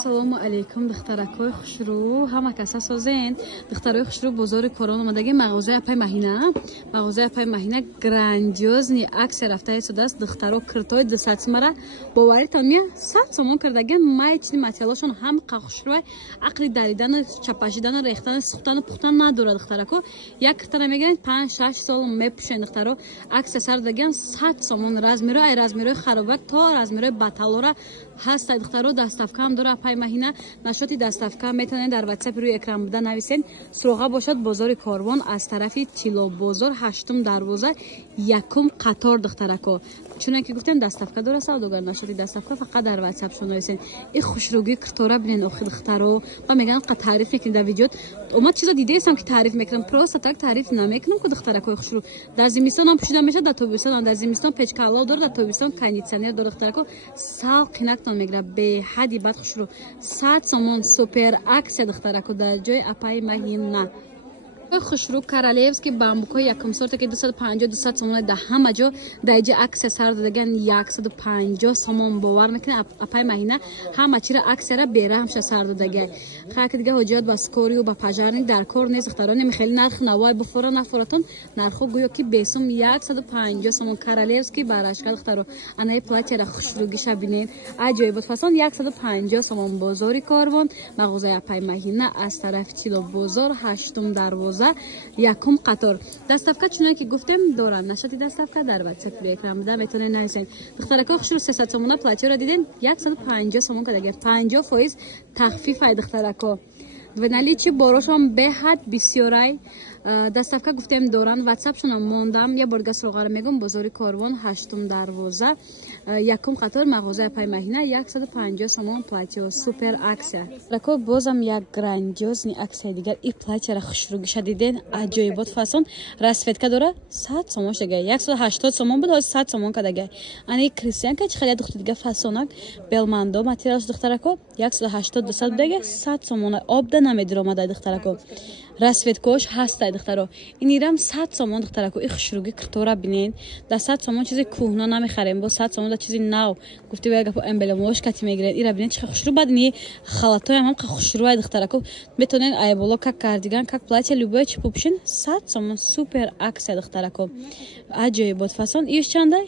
Assalomu alaykum dixtarakoy xushru hamma kasa sozen dixtaroy xushru bozori koron omadagi mag'ozay apay mahina grandiozny aksiya рафтаи судаст дихтаро киртои дисатсмара боваритон мия 100 сомон кардаген майчни материалошон ҳам қахушрувай ақли даридан чапашидан рехтан сухтан пухтан надора дихтарако як киртана меган 5-6 сол мепушен дихтаро аксия сар даген 100 сомон размеро ай размеро харобак то размеро баталора ҳаст дихтаро даставка ҳам дора апай маҳина нашоти даставка метавонед дар WhatsApp рӯи экран буда нависен суроға бошад бозори Корвон аз тарафи Тило бозор 8 дарвоза якум қатор дихтарако чуна ки гуфтем даставка дора савдогар нашоти даставка фақат дар WhatsApp шо нависен и хушруги киртора бинен охи дихтаро ва меган қа таъриф мекунед дар видеот умад чизо дидеам ки таъриф мекунам просто так таъриф намекунам ки дихтарако хушру дар зимистон ҳам пушида мешад дар тобистон дар зимистон печка алло дора дар тобистон кондитсионер дора дихтарако сал қинактон мегира бе ҳади бад хушру 100 сомон супер аксия дихтарако дар ҷои апай маҳина хушру королевский бамбуко якум сорта ки 250-200 сомон да ҳама ҷо дар ҷо аксия сар дадаган 150 сомон бовар мекунад апай маҳина ҳама чира аксияра бераҳмша сар дадаган хаки дига ҳоҷиёт ба скорию ба пожарник дар кор нест дихтароне михели нарх навай буфора нафоратон нархо гӯё ки бесум 150 сомон королевский барашка дихтаро анаи платьяра хушругиша бинен аҷоибот фасон 150 сомон бозори Корвон мағозаи апай маҳина аз тарафи Тило бозор 8 дарвоза якум қатор даставка чуна ки гуфтем доран нашоти даставка дар WhatsApp экран буда метавонед нависен дихтарако хушру 300 сомона платьяро диден 150 сомон кадаги 50% тахфиф ай дихтарако двеналичи борошон беҳад бисёрай даставка гуфтем доран WhatsApp шона мондам я борга суроғаро мегум бозори Корвон 8 дарвоза якум қатор мағозаи апай маҳина 150 сомон платьё супер аксия рако бозам як грандиозни аксия дигар и платьяра хушругиша диден аҷоибот фасон расветка дора 100 сомон шдага 180 сомон буд 100 сомон кадага ани крестьянка чи хеле духти дига фасонак белмандо материалш духтарако 180-200 будага 100 сомон обда намедиромада духтарако расветкош ҳастай духтаро инирам 100 сомон духтарако и хушруги киртора бинен да 100 сомон чизи кӯҳна намехарем бо 100 сомон да чизи нав гуфти вая гапо эмблемош кати мегирен ира бинен чи хушру бад ни халатоям ҳам хушруай духтарако метонен айболо как кардиган как платье любое чи пупшин 100 сомон супер аксия духтарако аҷоибот фасон иш чандай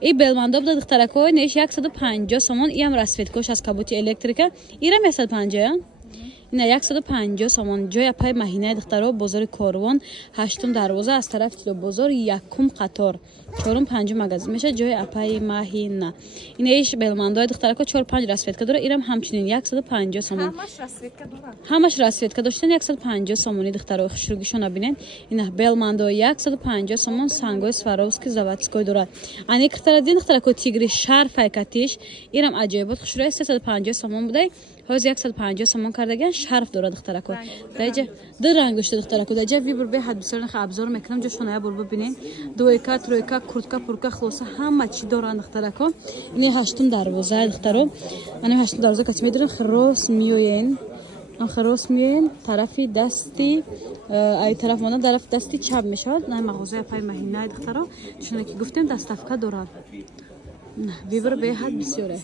и белмандо буда духтарако неш 150 сомон иам расветкош аз кабути электрика ирам 150 ина 150 сомон ҷои апай маҳинаи духтаро бозори Корвон 8 дарвоза аз тарафи Тило бозор якум қатор 4-5 магазин меша ҷои апай маҳина ина иш белмандои духтарако 4-5 расветка дора ирам ҳамчунин 150 сомон ҳамаш расветка доштан 150 сомони духтаро хушругишона бинен ина белмандо 150 сомон сангои Сваровский заводской дора ани киртарадин духтарако тигри шарфай катиш ирам аҷоибот хушруи 350 сомон будай ҳоз 150 сомон кардаган шарф дора духтарако даҷа ду ранг дошта духтарако даҷа вибур бе ҳад бисёр нахи абзор мекунам ҷошоная бурбу бинен дуйка тройка куртка пурка хлоса ҳама чи доран духтарако ини 8 дарвоза духтаро ани 8 дарвоза кати медирам хирос миёен тарафи дасти ай тараф монда тарафи дасти чап мешавад на мағозаи апай маҳинаи духтаро чуна ки гуфтем даставка дорад вибур бе ҳад бисёре